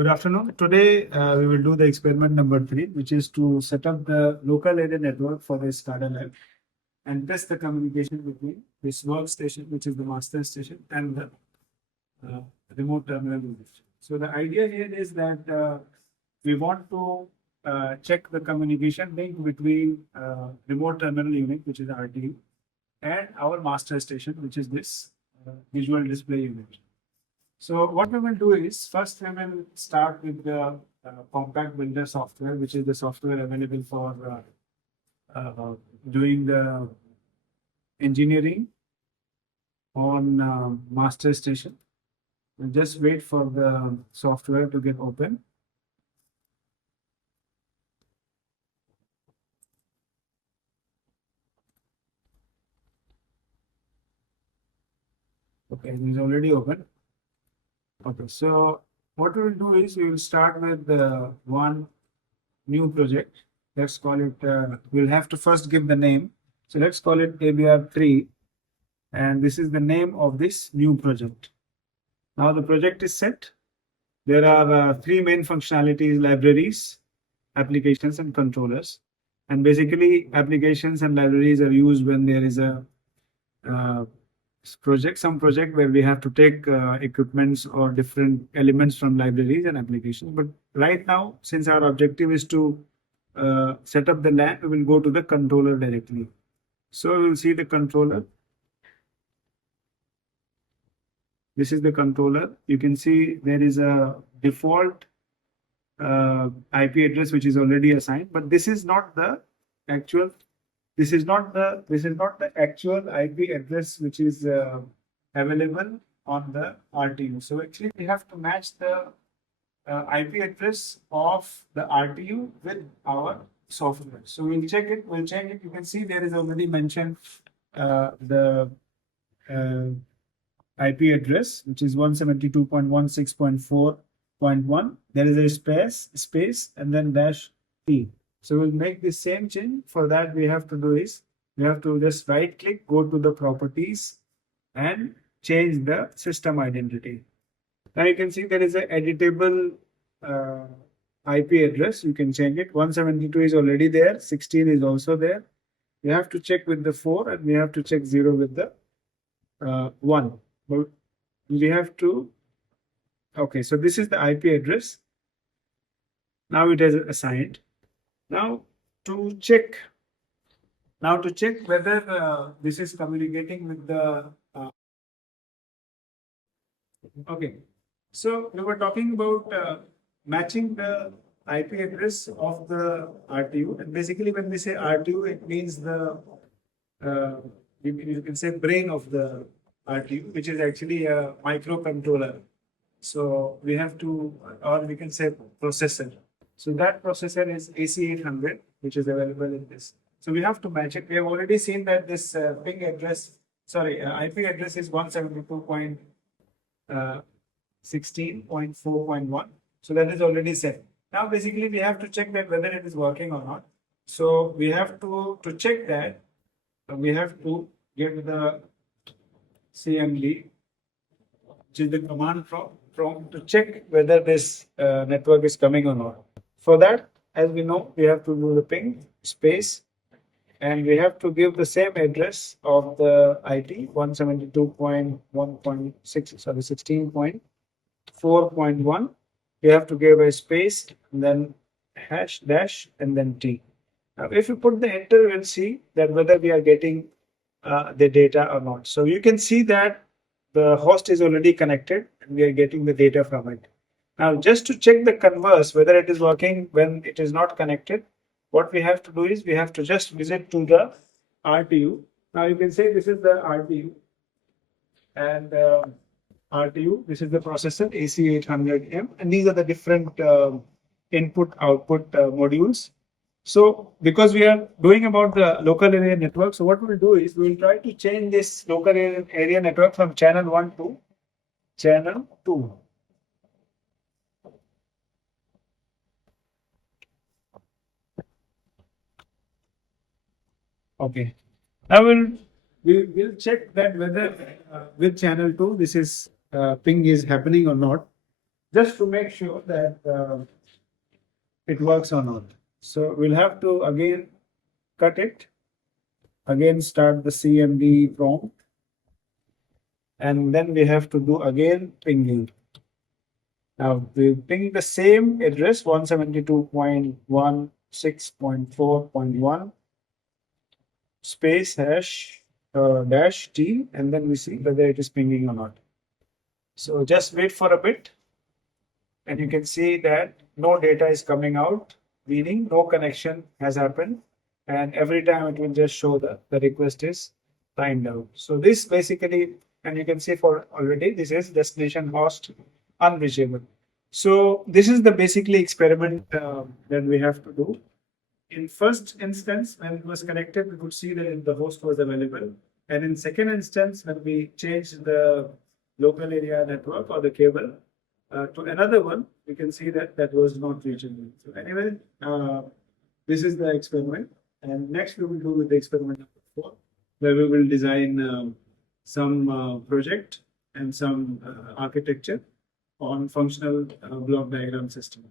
Good afternoon. Today we will do the experiment number 3, which is to set up the local area network for the SCADA lab and test the communication between this workstation, which is the master station, and the remote terminal unit. So the idea here is that we want to check the communication link between remote terminal unit, which is RTU, and our master station, which is this visual display unit. So what we will do is first we will start with the compact builder software, which is the software available for doing the engineering on master station. We'll just wait for the software to get open. Okay, it is already open. Okay, so what we will do is we will start with one new project. Let's call it, we'll have to first give the name. So let's call it ABR3. And this is the name of this new project. Now the project is set. There are three main functionalities: libraries, applications, and controllers. And basically applications and libraries are used when there is a some project where we have to take equipments or different elements from libraries and applications. But right now, since our objective is to set up the lab, we will go to the controller directly. So we will see the controller. This is the controller. You can see there is a default IP address which is already assigned, but this is not the actual. This is not the actual IP address which is available on the RTU. So actually we have to match the IP address of the RTU with our software. So we'll check it. You can see there is already mentioned the IP address, which is 172.16.4.1. There is a space, and then -P. So we'll make the same change. For that, we have to do is we have to just right click, go to the properties, and change the system identity. Now you can see there is an editable IP address. You can change it. 172 is already there. 16 is also there. We have to check with the 4, and we have to check 0 with the 1. But we have to. Okay, so this is the IP address. Now it is assigned. Now to check whether this is communicating with the okay. So we were talking about matching the IP address of the RTU, and basically when we say RTU, it means the you can say brain of the RTU, which is actually a microcontroller. So we have to, or we can say processor. So that processor is AC800, which is available in this. So we have to match it. We have already seen that this IP address is 172.16.4.1. So that is already set. Now basically we have to check that whether it is working or not. So we have to check that. We have to get the CMD, which is the command prompt to check whether this network is coming or not. For that, as we know, we have to do the ping space, and we have to give the same address of the IT 16.4.1. We have to give a space, and then hash dash, and then T. Now, if you put the enter, we'll see that whether we are getting the data or not. So you can see that the host is already connected, and we are getting the data from it. Now, just to check the converse, whether it is working when it is not connected, what we have to do is we have to just visit to the RTU. Now, you can say this is the RTU, and RTU, this is the processor AC800M, and these are the different input-output modules. So, because we are doing about the local area network, so what we'll do is we'll try to change this local area network from channel 1 to channel 2. Okay. Now we'll check that whether with channel 2 this is ping is happening or not. just to make sure that it works or not. So we'll have to again cut it, again start the CMD prompt, and then we have to do again pinging. Now we ping the same address 172.16.4.1 space hash dash T, and then we see whether it is pinging or not. So just wait for a bit, and you can see that no data is coming out, meaning no connection has happened. And every time it will just show the request is timed out. So this basically, and you can see for already, this is destination host unreachable. So this is the basically experiment that we have to do. In first instance, when it was connected, we could see that the host was available. And in second instance, when we changed the local area network or the cable to another one, you can see that that was not reachable. So anyway, this is the experiment. And next we will do with the experiment number 4, where we will design some project and some architecture on functional block diagram system.